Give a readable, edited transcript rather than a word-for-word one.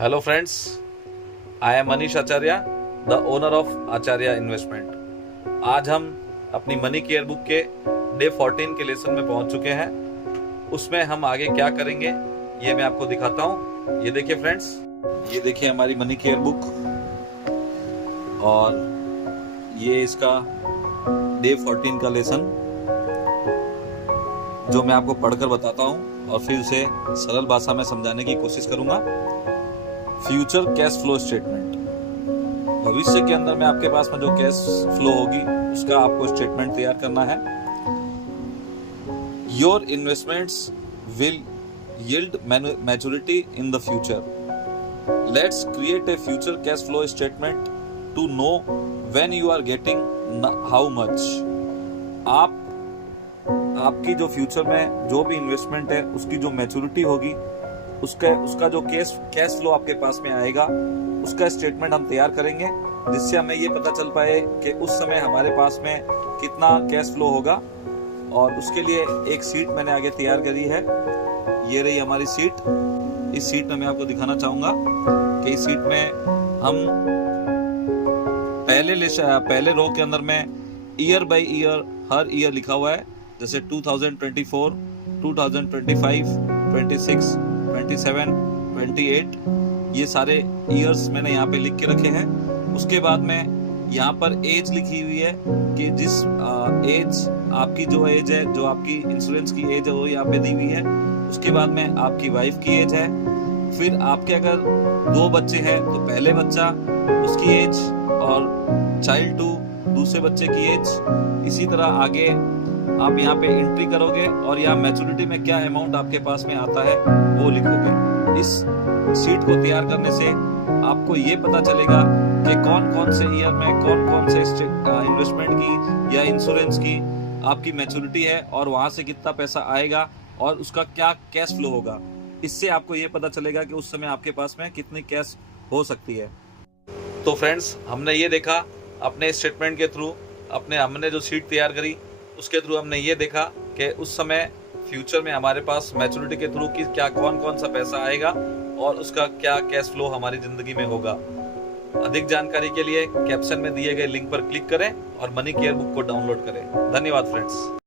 Hello friends, I am Manish Acharya, the owner of Acharya Investment. आज हम अपनी money care book के day 14 के लेसन में पहुंच चुके हैं। उसमें हम आगे क्या करेंगे ये मैं आपको दिखाता हूं। ये देखिए फ्रेंड्स, ये देखिए हमारी मनी केयर बुक और ये इसका डे 14 का लेसन जो मैं आपको पढ़कर बताता हूं और फिर उसे सरल भाषा में समझाने की कोशिश करूंगा। फ्यूचर कैश फ्लो स्टेटमेंट, भविष्य के अंदर में आपके पास में जो कैश फ्लो होगी उसका आपको स्टेटमेंट तैयार करना है। Your investments will yield maturity in the future. Let's create a future cash flow statement to know when you are getting how much. आपकी जो फ्यूचर में जो भी इन्वेस्टमेंट है उसकी जो मैच्योरिटी होगी उसका जो कैश फ्लो आपके पास में आएगा उसका स्टेटमेंट हम तैयार करेंगे, जिससे हमें ये पता चल पाए कि उस समय हमारे पास में कितना कैश फ्लो होगा। और उसके लिए एक सीट मैंने आगे तैयार करी है। ये रही हमारी सीट। इस सीट में मैं आपको दिखाना चाहूंगा कि इस सीट में हम पहले रो के अंदर में year by year her year लिखा हुआ है, जैसे 2024, 2025, 26, 27, 28 ये सारे ईयर्स मैंने यहाँ पे लिख के रखे हैं। उसके बाद में यहाँ पर एज लिखी हुई है कि जिस एज आपकी जो एज है, जो आपकी इंश्योरेंस की एज है वो यहाँ पे दी हुई है। उसके बाद में आपकी वाइफ की एज है। फिर आपके अगर 2 बच्चे हैं तो पहले बच्चा उसकी एज और चाइल्ड 2 दूसरे बच्चे की एज। इसी तरह आगे आप यहाँ पे एंट्री करोगे और यहाँ मैच्योरिटी में क्या अमाउंट आपके पास में आता है वो लिखोगे। इस शीट को तैयार करने से आपको ये पता चलेगा कि कौन कौन से ईयर में कौन कौन से इन्वेस्टमेंट की या इंश्योरेंस की आपकी मैच्योरिटी है और वहां से कितना पैसा आएगा और उसका क्या कैश फ्लो होगा। इससे आपको ये पता चलेगा कि उस समय आपके पास में कितनी कैश हो सकती है। तो फ्रेंड्स, हमने ये देखा अपने स्टेटमेंट के थ्रू, हमने जो शीट तैयार करी उसके थ्रू हमने ये देखा कि उस समय फ्यूचर में हमारे पास मैच्योरिटी के थ्रू की क्या कौन कौन सा पैसा आएगा और उसका क्या कैश फ्लो हमारी जिंदगी में होगा। अधिक जानकारी के लिए कैप्शन में दिए गए लिंक पर क्लिक करें और मनी केयर बुक को डाउनलोड करें। धन्यवाद फ्रेंड्स।